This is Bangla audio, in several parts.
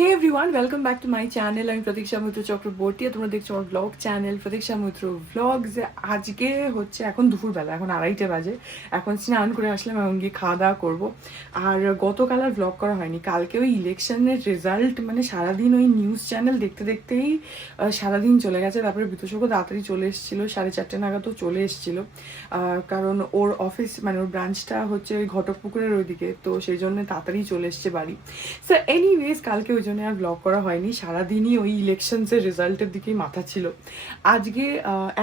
Hey everyone, welcome back to my channel. আমি প্রতীক্ষা মৈত্র চক্রবর্তী, তোমরা দেখছো আমার ব্লগ চ্যানেল প্রতীক্ষা মৈত্র ব্লগস। আজকে হচ্ছে এখন দুপুরবেলা, এখন 2:30 বাজে। এখন স্নান করে আসলাম, এখন গিয়ে খাওয়া দাওয়া করবো। আর গতকাল আর ব্লগ করা হয়নি, কালকে ওই ইলেকশনের রেজাল্ট মানে সারাদিন ওই নিউজ চ্যানেল দেখতে দেখতেই সারাদিন চলে গেছে। তারপরে বিতোষকও তাড়াতাড়ি চলে এসেছিলো, 4:30 নাগাদও চলে এসেছিলো, কারণ ওর অফিস মানে ওর ব্রাঞ্চটা হচ্ছে ওই ঘটকপুকুরের ওইদিকে, তো সেই জন্য তাড়াতাড়ি চলে এসছে বাড়ি। সো এনিওয়েজ কালকে ওই জন্য আর ব্লগ করা হয়নি, সারাদিনই ওই ইলেকশনসের রেজাল্টের দিকেই মাথা ছিল। আজকে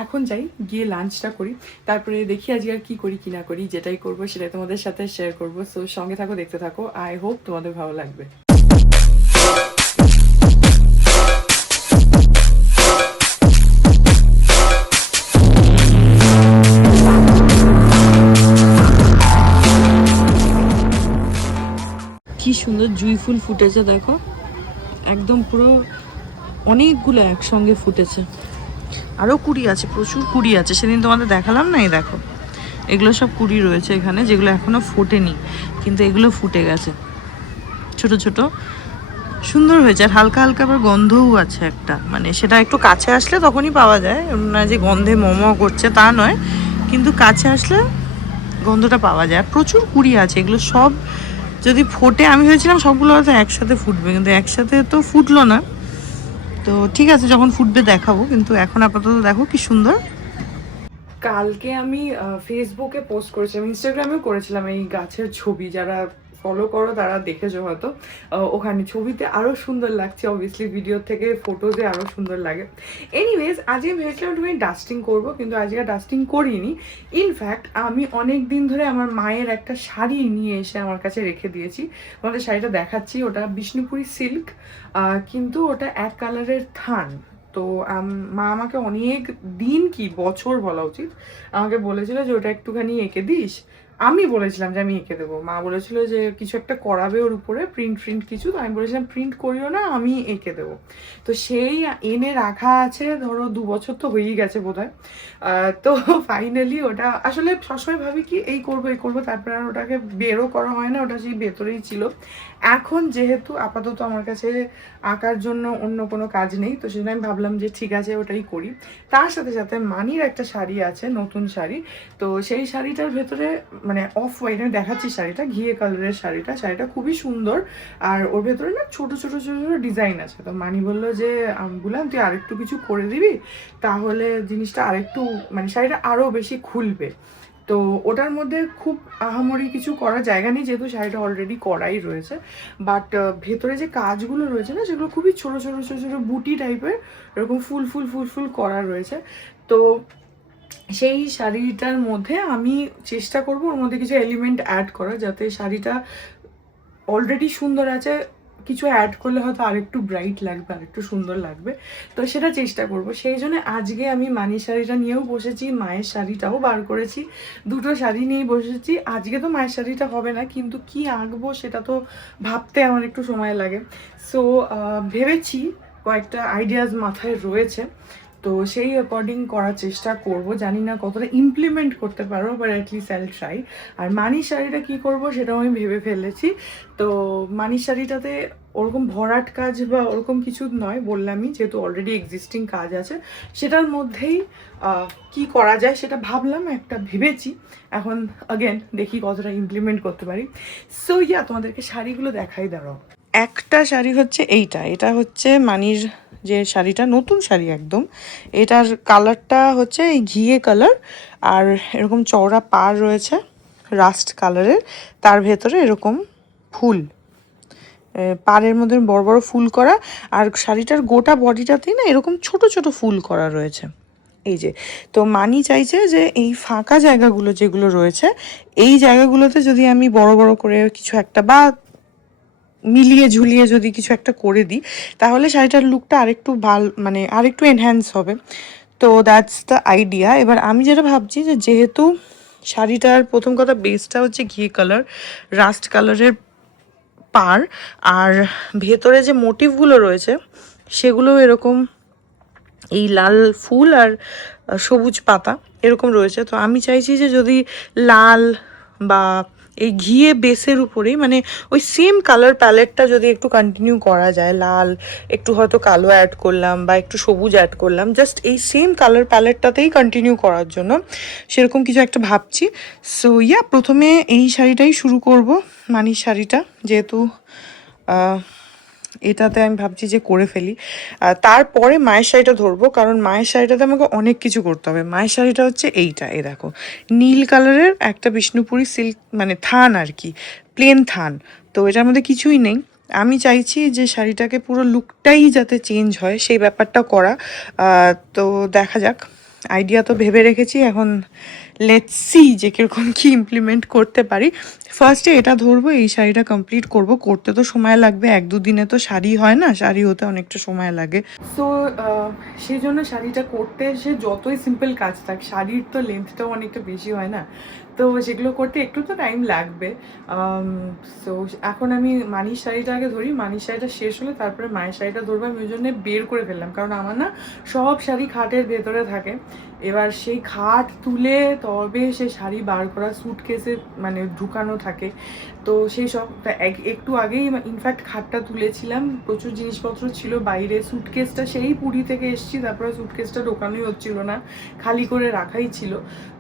এখন যাই, গিয়ে লাঞ্চটা করি, তারপরে দেখি আজকে আর কী করি কি না করি। যেটাই করবো সেটাই তোমাদের সাথে শেয়ার করবো। সো সঙ্গে থাকো, দেখতে থাকো। আই হোপ তোমাদের ভালো লাগবে। কি সুন্দর জুঁই ফুল ফুটেছে দেখো, একদম পুরো অনেকগুলো একসঙ্গে ফুটেছে। আরও কুড়ি আছে, প্রচুর কুড়ি আছে, সেদিন তোমাদের দেখালাম না। এই দেখো, এগুলো সব কুড়ি রয়েছে এখানে, যেগুলো এখনও ফোটেনি, কিন্তু এগুলো ফুটে গেছে ছোট ছোট, সুন্দর হয়েছে। আর হালকা হালকা আবার গন্ধও আছে একটা, মানে সেটা একটু কাছে আসলে তখনই পাওয়া যায়, না যে গন্ধে মোমো করছে তা নয়, কিন্তু কাছে আসলে গন্ধটা পাওয়া যায়। আর প্রচুর কুড়ি আছে, এগুলো সব যদি ফোটে, আমি ভেবেছিলাম সবগুলো হয়তো একসাথে ফুটবে, কিন্তু একসাথে তো ফুটলো না। তো ঠিক আছে, যখন ফুটবে দেখাবো, কিন্তু এখন আপাতত দেখো কি সুন্দর। কালকে আমি ফেসবুকে পোস্ট করেছিলাম, ইনস্টাগ্রামেও করেছিলাম এই গাছের ছবি। যারা ফলো করো তারা দেখেছো হয়তো। ওখানে ছবিতে আরও সুন্দর লাগছে, অবভিয়াসলি ভিডিও থেকে ফটোতে আরও সুন্দর লাগে। এনিওয়েজ আজকে ভেবেছিলাম একটু ডাস্টিং করবো, কিন্তু আজকে ডাস্টিং করিনি। ইনফ্যাক্ট আমি অনেক দিন ধরে আমার মায়ের একটা শাড়ি নিয়ে এসে আমার কাছে রেখে দিয়েছি। আমাদের শাড়িটা দেখাচ্ছি, ওটা বিষ্ণুপুরি সিল্ক, কিন্তু ওটা এক কালারের থান। তো মা আমাকে অনেক দিন, কি বছর বলা উচিত, আমাকে বলেছিল যে ওটা একটুখানি এঁকে দিস। আমি বলেছিলাম যে আমি এঁকে দেবো, মা বলেছিল যে কিছু একটা করাবে ওর উপরে, প্রিন্ট কিছু। তো আমি বলেছিলাম প্রিন্ট করিও না, আমি এঁকে দেবো। তো সেই এনে রাখা আছে, ধরো 2 বছর তো হয়েই গেছে বোধহয়। তো ফাইনালি ওটা আসলে সবসময় ভাবি কি এই করবো, তারপরে আর ওটাকে বেরও করা হয় না, ওটা সেই ভেতরেই ছিল। এখন যেহেতু আপাতত আমার কাছে আঁকার জন্য অন্য কোনো কাজ নেই, তো সেজন্য আমি ভাবলাম যে ঠিক আছে ওটাই করি। তার সাথে সাথে মানির একটা শাড়ি আছে, নতুন শাড়ি। তো সেই শাড়িটার ভেতরে মানে অফ হোয়াইট, আমি দেখাচ্ছি শাড়িটা, ঘিয়ে কালারের শাড়িটা খুবই সুন্দর। আর ওর ভেতরে না ছোট ছোট ডিজাইন আছে। তো মানি বললো যে আমি বললাম তুই আরেকটু কিছু করে দিবি, তাহলে জিনিসটা আরেকটু মানে শাড়িটা আরও বেশি খুলবে। তো ওটার মধ্যে খুব আহামরি কিছু করার জায়গা নেই, যেহেতু শাড়িটা অলরেডি করাই রয়েছে। বাট ভেতরে যে কাজগুলো রয়েছে না, সেগুলো খুবই ছোট ছোট বুটি টাইপের, এরকম ফুল করা রয়েছে। তো সেই শাড়িটার মধ্যে আমি চেষ্টা করব ওর মধ্যে কিছু এলিমেন্ট অ্যাড করার, যাতে শাড়িটা অলরেডি সুন্দর আছে, কিছু অ্যাড করলে হয়তো আরেকটু ব্রাইট লাগবে, আরেকটু সুন্দর লাগবে। তো সেটা চেষ্টা করব। সেই জন্য আজকে আমি মানি শাড়িটা নিয়েও বসেছি, মায়ের শাড়িটাও বার করেছি, দুটো শাড়ি নিয়েই বসেছি। আজকে তো মায়ের শাড়িটা হবে না, কিন্তু কি আঁকবো সেটা তো ভাবতে আমার একটু সময় লাগে। সো ভেবেছি, কয়েকটা আইডিয়াস মাথায় রয়েছে, তো সেই অ্যাকর্ডিং করার চেষ্টা করব। জানি না কতটা ইমপ্লিমেন্ট করতে পারবো, বাট অ্যাটলিস্ট আইল ট্রাই। আর মানির শাড়িটা কী করব সেটাও আমি ভেবে ফেলেছি। তো মানির শাড়িটাতে ওরকম ভরাট কাজ বা ওরকম কিছু নয়, বললামই, যেহেতু অলরেডি এক্সিস্টিং কাজ আছে, সেটার মধ্যেই কি করা যায় সেটা ভাবলাম, একটা ভেবেছি। এখন অ্যাগেন দেখি কতটা ইমপ্লিমেন্ট করতে পারি। সো ইয়া, তোমাদেরকে শাড়িগুলো দেখাই, দাঁড়াও। একটা শাড়ি হচ্ছে এটা হচ্ছে মানির যে শাড়িটা, নতুন শাড়ি একদম। এটার কালারটা হচ্ছে এই ঘিয়ে কালার, আর এরকম চওড়া পাড় রয়েছে রাস্ট কালারের, তার ভেতরে এরকম ফুল, পাড়ের মধ্যে বড় বড় ফুল করা। আর শাড়িটার গোটা বডিটাতেই না এরকম ছোট ছোট ফুল করা রয়েছে, এই যে। তো মানি চাইছে যে এই ফাঁকা জায়গাগুলো যেগুলো রয়েছে, এই জায়গাগুলোতে যদি আমি বড় বড় করে কিছু একটা বা মিলিয়ে ঝুলিয়ে যদি কিছু একটা করে দিই, তাহলে শাড়িটার লুকটা আরেকটু মানে আরেকটু এনহ্যান্স হবে। তো দ্যাটস দ্য আইডিয়া। এবার আমি যেটা ভাবছি যে যেহেতু শাড়িটার প্রথম কথা বেসটা হচ্ছে ঘি কালার, রাস্ট কালারের পাড়, আর ভেতরে যে মোটিভগুলো রয়েছে সেগুলো এরকম এই লাল ফুল আর সবুজ পাতা এরকম রয়েছে। তো আমি চাইছি যে যদি লাল বা এই ঘিয়ে বেসের উপরেই মানে ওই সেম কালার প্যালেটটা যদি একটু কন্টিনিউ করা যায়, লাল একটু হয়তো কালো অ্যাড করলাম বা একটু সবুজ অ্যাড করলাম, জাস্ট এই সেম কালার প্যালেটটাতেই কন্টিনিউ করার জন্য সেরকম কিছু একটা ভাবছি। সো ইয়া, প্রথমে এই শাড়িটাই শুরু করব, মানির শাড়িটা, যেহেতু এটাতে আমি ভাবছি যে করে ফেলি। তারপরে মায়ের শাড়িটা ধরবো, কারণ মায়ের শাড়িটাতে আমাকে অনেক কিছু করতে হবে। মায়ের শাড়িটা হচ্ছে এইটা, এ দেখো, নীল কালারের একটা বিষ্ণুপুরি সিল্ক মানে থান আর কি, প্লেন থান। তো এটার মধ্যে কিছুই নেই। আমি চাইছি যে শাড়িটাকে পুরো লুকটাই যাতে চেঞ্জ হয় সেই ব্যাপারটা করা। তো দেখা যাক, আইডিয়া তো ভেবে রেখেছি, এখন লেটস সি যে কীরকম কী ইমপ্লিমেন্ট করতে পারি। ফার্স্টে এটা ধরবো, এই শাড়িটা কমপ্লিট করব, করতে তো সময় লাগবে, 1-2 দিনে তো শাড়ি হয় না, শাড়ি হতে অনেকটা সময় লাগে। সো সেই জন্য শাড়িটা করতে সে যতই সিম্পল কাজ থাক, শাড়ির তো লেন্থটাও অনেকটা বেশি হয় না, তো সেগুলো করতে একটু তো টাইম লাগবে। সো এখন আমি মানির শাড়িটা আগে ধরি, মানির শাড়িটা শেষ হলে তারপরে মায়ের শাড়িটা ধরবো। আমি ওই জন্যে বের করে ফেললাম, কারণ আমার না সব শাড়ি খাটের ভেতরে থাকে, এবার সেই খাট তুলে তবে সে শাড়ি বার করা স্যুটকেসে মানে ঢুকানো থাকে। তো সেই সব একটু আগেই ইনফ্যাক্ট খাটটা তুলেছিলাম, প্রচুর জিনিসপত্র ছিল বাইরে, স্যুটকেসটা সেই পুরী থেকে এসেছি, তারপরে স্যুটকেসটা ঢোকানোই হচ্ছিল না, খালি করে রাখাই ছিল।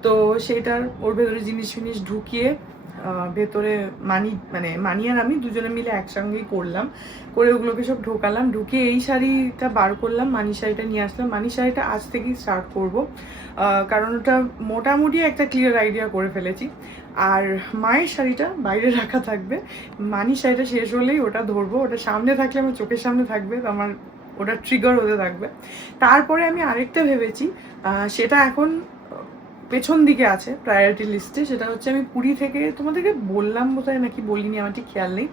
তো সেইটার ওর ভেতরে জিনিস ফিনিস ঢুকিয়ে ভেতরে মানি আর আমি দুজনে মিলে একসঙ্গেই করলাম, করে ওগুলোকে সব ঢোকালাম, ঢুকিয়ে এই শাড়িটা বার করলাম, মানি শাড়িটা নিয়ে আসলাম। মানি শাড়িটা আজ থেকেই স্টার্ট করব, কারণ ওটা মোটামুটি একটা ক্লিয়ার আইডিয়া করে ফেলেছি। আর মায়ের শাড়িটা বাইরে রাখা থাকবে, মানি শাড়িটা শেষ হলেই ওটা ধরবো, ওটা সামনে থাকলে আমার চোখের সামনে থাকবে, তো আমার ওটা ট্রিগার হতে থাকবে। তারপরে আমি আরেকটা ভেবেছি, সেটা এখন পেছন দিকে আছে প্রায়োরিটি লিস্টে, সেটা হচ্ছে আমি পুরী থেকে, তোমাদেরকে বললাম বোধহয় নাকি বলিনি আমার ঠিক খেয়াল নেই,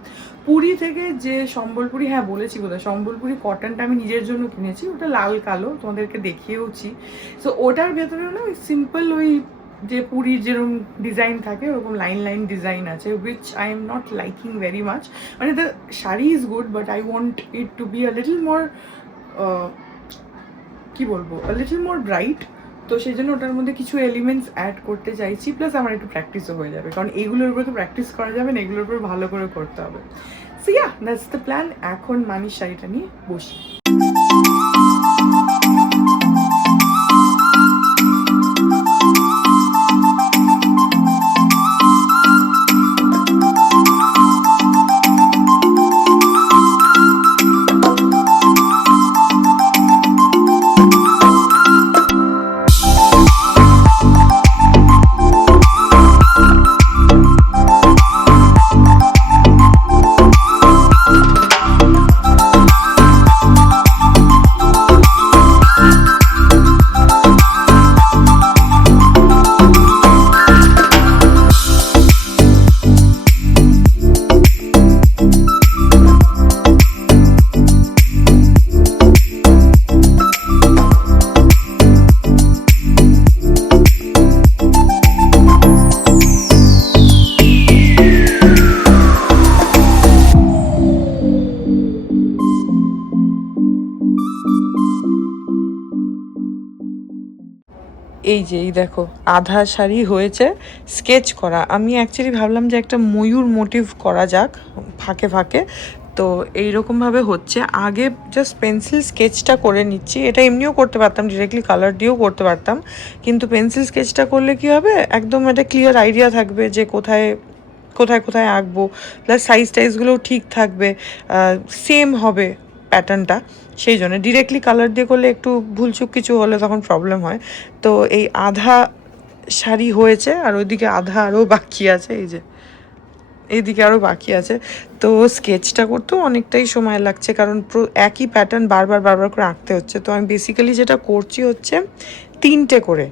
পুরী থেকে যে সম্বলপুরি, হ্যাঁ বলেছি বোধহয়, সম্বলপুরি কটনটা আমি নিজের জন্য কিনেছি, ওটা লাল কালো, তোমাদেরকে দেখিয়েওছি। সো ওটার ভেতরেও না ওই সিম্পল ওই যে পুরীর যেরকম ডিজাইন থাকে ওরকম লাইন লাইন ডিজাইন আছে, which I am not liking very much. মানে the sari is good, but I want it to be a little more, কি বলবো, আ লিটল মোর ব্রাইট। তো সেই জন্য ওটার মধ্যে কিছু এলিমেন্টস অ্যাড করতে চাইছি, প্লাস আমার একটু প্র্যাকটিসও হয়ে যাবে, কারণ এগুলোর উপরে তো প্র্যাকটিস করা যাবে না, এগুলোর উপর ভালো করে করতে হবে। So yeah, that's the plan. এখন মানির শাড়িটা নিয়ে বসি। এই যে এই দেখো, আধা শাড়ি হয়েছে স্কেচ করা। আমি অ্যাকচুয়ালি ভাবলাম যে একটা ময়ূর মোটিভ করা যাক ফাঁকে ফাঁকে, তো এইরকমভাবে হচ্ছে। আগে জাস্ট পেন্সিল স্কেচটা করে নিচ্ছি, এটা এমনিও করতে পারতাম, ডিরেক্টলি কালার দিয়েও করতে পারতাম, কিন্তু পেন্সিল স্কেচটা করলে কি হবে, একদম একটা ক্লিয়ার আইডিয়া থাকবে যে কোথায় কোথায় কোথায় আঁকবো, প্লাস সাইজ টাইজগুলোও ঠিক থাকবে, সেম হবে প্যাটার্নটা। সেই জন্য ডিরেক্টলি কালার দিয়ে করলে একটু ভুলচুক কিছু হলে তখন প্রবলেম হয়। তো এই আধা শাড়ি হয়েছে, আর ওইদিকে আধা আরও বাকি আছে, এই যে এইদিকে আরও বাকি আছে। তো স্কেচটা করতেও অনেকটাই সময় লাগছে, কারণ একই প্যাটার্ন বারবার বারবার করে আঁকতে হচ্ছে। তো আমি বেসিক্যালি যেটা করছি হচ্ছে 3টে করে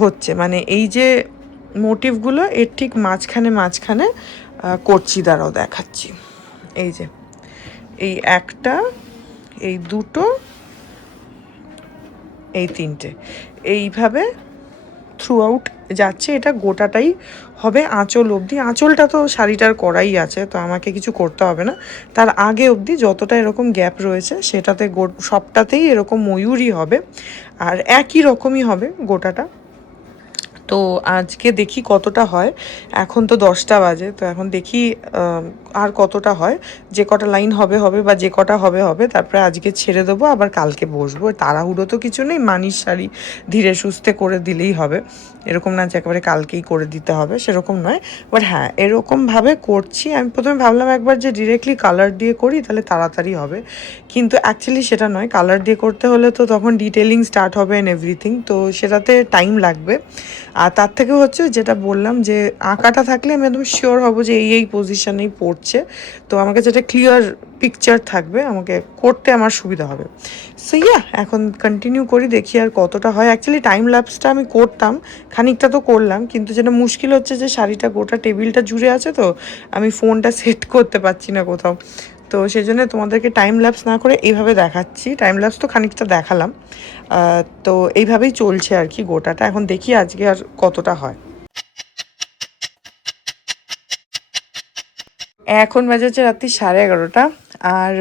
হচ্ছে, মানে এই যে মোটিভগুলো এর ঠিক মাঝখানে মাঝখানে করছি, দাঁড়াও দেখাচ্ছি। এই যে এই একটা, এই দুটো, এই 3টে, এইভাবে থ্রু আউট যাচ্ছে। এটা গোটাটাই হবে আঁচল অবধি। আঁচলটা তো শাড়িটার করাই আছে, তো আমাকে কিছু করতে হবে না। তার আগে অবধি যতটা এরকম গ্যাপ রয়েছে সেটাতে সবটাতেই এরকম ময়ূরই হবে, আর একই রকমই হবে গোটাটা। তো আজকে দেখি কতটা হয়। এখন তো 10টা বাজে, তো এখন দেখি আর কতটা হয়। যে কটা লাইন হবে হবে, বা যে কটা হবে হবে, তারপরে আজকে ছেড়ে দেবো, আবার কালকে বসবো। তাড়াহুড়ো তো কিছু নেই, মানির শাড়ি ধীরে সুস্থে করে দিলেই হবে। এরকম না যে একেবারে কালকেই করে দিতে হবে, সেরকম নয়। বাট হ্যাঁ, এরকমভাবে করছি। আমি প্রথমে ভাবলাম একবার যে ডিরেক্টলি কালার দিয়ে করি, তাহলে তাড়াতাড়ি হবে, কিন্তু অ্যাকচুয়ালি সেটা নয়। কালার দিয়ে করতে হলে তো তখন ডিটেলিং স্টার্ট হবে অ্যান্ড এভরিথিং, তো সেটাতে টাইম লাগবে। আর তার থেকে হচ্ছে যেটা বললাম, যে আঁকাটা থাকলে আমি একদম শিওর হব যে এই পজিশনেই পড়ছে, তো আমাকে যেটা ক্লিয়ার পিকচার থাকবে, আমাকে করতে আমার সুবিধা হবে। সো এখন কন্টিনিউ করি, দেখি আর কতটা হয়। অ্যাকচুয়ালি টাইম ল্যাপসটা আমি করতাম, খানিকটা তো করলাম, কিন্তু যেটা মুশকিল হচ্ছে যে শাড়িটা গোটা টেবিলটা জুড়ে আছে, তো আমি ফোনটা সেট করতে পারছি না কোথাও। তো সেই জন্য তোমাদেরকে টাইম ল্যাপস না করে এইভাবে দেখাচ্ছি। টাইম ল্যাপস তো খানিকটা দেখালাম, তো এইভাবেই চলছে আর কি গোটাটা। এখন দেখি আজকে আর কতটা হয়। এখন বাজে হচ্ছে রাত্রি 11:30, আর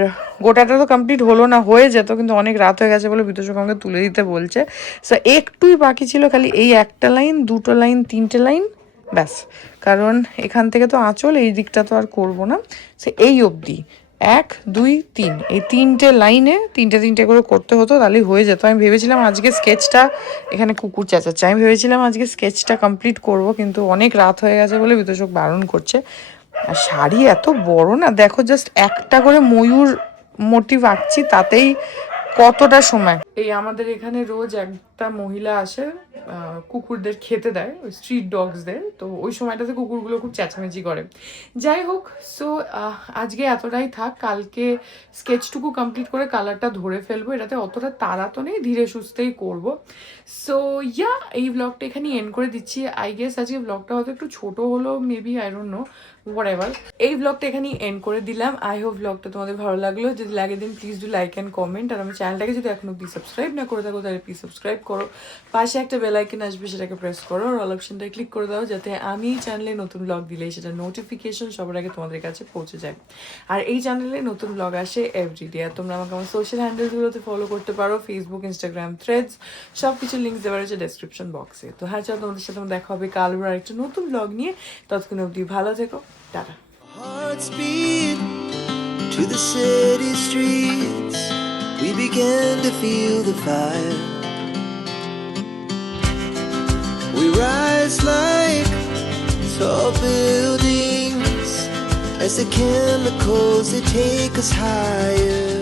গোটাটা তো কমপ্লিট হলো না, হয়ে যেত, কিন্তু অনেক রাত হয়ে গেছে বলে বিতোষক আমাকে তুলে দিতে বলছে। সো একটুই বাকি ছিল, খালি এই একটা লাইন, দুটো লাইন, তিনটে লাইন, ব্যাস। কারণ এখান থেকে তো আঁচল, এই দিকটা তো আর করবো না। সে এই অবধি 1 2 3, এই তিনটে লাইনে তিনটে তিনটে করে করতে হতো, তাহলেই হয়ে যেত। আমি ভেবেছিলাম আজকে স্কেচটা, এখানে কুকুর চেঁচাচ্ছে, আমি ভেবেছিলাম আজকে স্কেচটা কমপ্লিট করব, কিন্তু অনেক রাত হয়ে গেছে বলে বিতোষক বারণ করছে। আর শাড়ি এত বড় না, দেখো জাস্ট একটা করে ময়ূর মোটিভ আঁকছি, তাতেই কতটা সময়। এই আমাদের এখানে রোজ একটা মহিলা আসে, কুকুরদের খেতে দেয়, ওই স্ট্রিট ডগসদের, তো ওই সময়টাতে কুকুরগুলো খুব চেঁচামেচি করে। যাই হোক, সো আজকে এতটাই থাক, কালকে স্কেচটুকু কমপ্লিট করে কালারটা ধরে ফেলবো। এটাতে অতটা তাড়া তো নেই, ধীরে সুস্থেই করবো। সো এই ব্লগটা এখানে এন্ড করে দিচ্ছি। আই গেস আজকে ব্লগটা হয়তো একটু ছোট হলো, maybe, I don't know, whatever. এই ব্লগটা এখানেই এন্ড করে দিলাম। আই হোপ ব্লগটা তোমাদের ভালো লাগলো। যদি লাগে then please do like and comment. আর আমার চ্যানেলটাকে যদি এখনো প্লিজ সাবস্ক্রাইব না করে থাকো, তাহলে প্লিজ সাবস্ক্রাইব করো। পাশে একটা বেল আইকন আসবে, সেটাকে প্রেস করো, আর অল অপশনটায় ক্লিক করে দাও, যাতে আমি চ্যানেলে নতুন ব্লগ দিলেই সেটা নোটিফিকেশন সবার আগে তোমাদের কাছে পৌঁছে যায়। আর এই চ্যানেলে নতুন ব্লগ আসে এভরিডে। আর তোমরা আমাকে আমার সোশ্যাল হ্যান্ডেলসগুলোতে ফলো করতে পারো, ফেসবুক, ইনস্টাগ্রাম, থ্রেডস, সব কিছু লিঙ্ক দেওয়া রয়েছে ডেসক্রিপশন বক্সে। তো হ্যাঁ, চলো, তোমাদের সাথে দেখা হবে কাল আর একটা নতুন ব্লগ নিয়ে। ততক্ষণ অবধি ভালো থেকো, tata. Hearts beat to the city streets. We began to feel the fire. We rise like tall buildings as the chemicals, they take us higher.